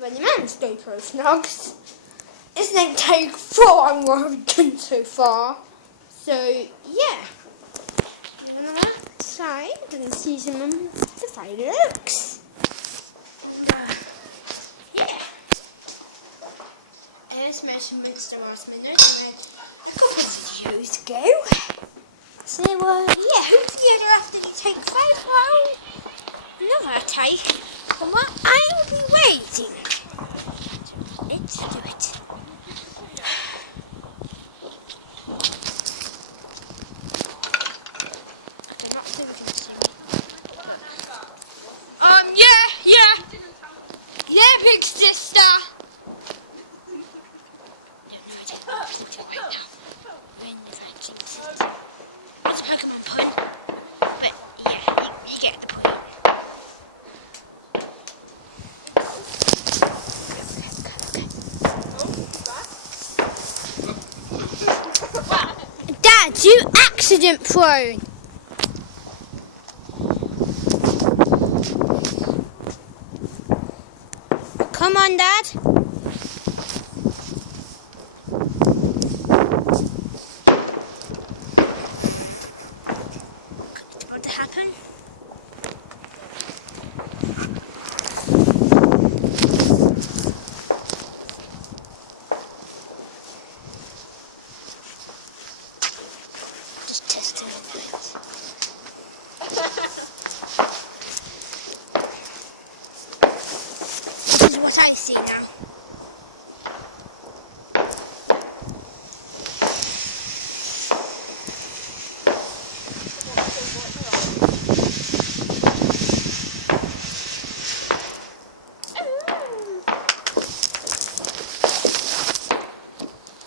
Ready man, stay close, Snugs. It's like take 4 and what I've done so far. So, yeah. I'm on that side and see some of the fireworks. Yeah. As mentioned with Star Wars Midnight, a couple of videos ago. So, yeah, hopefully I'll have to take 5 now. Another take. And what I'll be waiting. Let's do it. Yeah, big sister. It's a Pokemon pun, but yeah, you get the point. Dad, you accident prone. Come on, Dad. What to happen? Just testing it. This is what I see now.